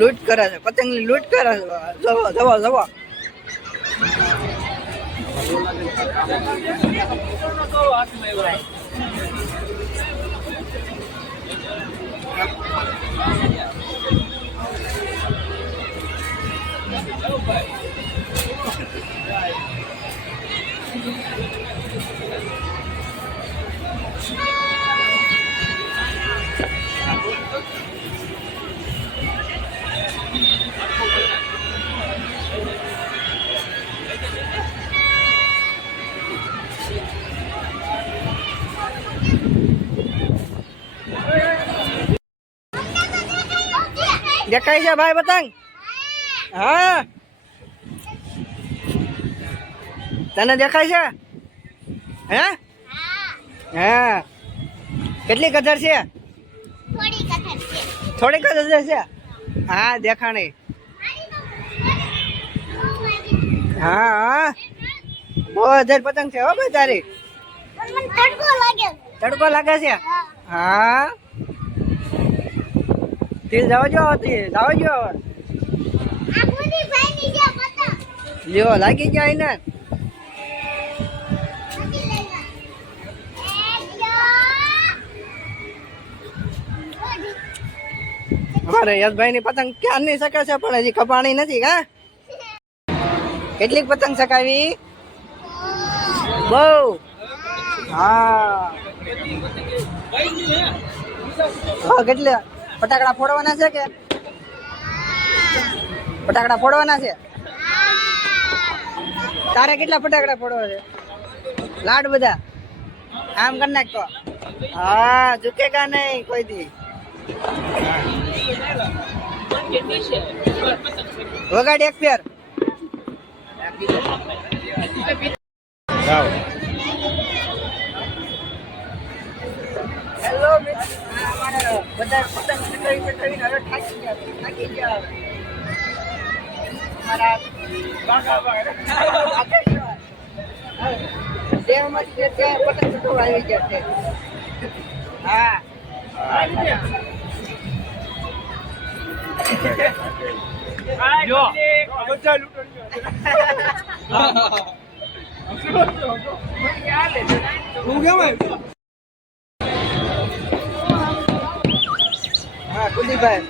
લૂંટ કરે છે, પતંગની લૂંટ કરે છે. જવો જવો જવો. દેખાય છે ભાઈ પતંગ? હા તને દેખાય છે? હે હા કેટલી કધર છે? થોડી કધર છે. હા દેખાણી. હા હા બહુ હજાર પતંગ છે હો ભાઈ તારી. તડકો લાગે છે? હા તીર જાવ જો લ્યો લાગી જાય ને. અમારે યશભાઈ ની પતંગ ક્યાં ની શકે છે પણ હજી કપાણી નથી. કા કેટલીક પતંગ સકાવી? બહુ. હા કેટલા ફટાકડા ફોડવાના છે કે? ફટાકડા ફોડવાના છે? તારે કેટલા ફટાકડા ફોડવા છે? લાડ બધા આમ કરી નાખતો. હા ઝુકેગા નહીં કોઈ દી. વગાડ એક ફેર. હેલો બધા પતંગ ચકાવીને હવે થાકી ગયા. દેહમાંથી ત્યાં પતંગ ચકાવવા આવી ગયા છે. હા હા કુલદીપભાઈ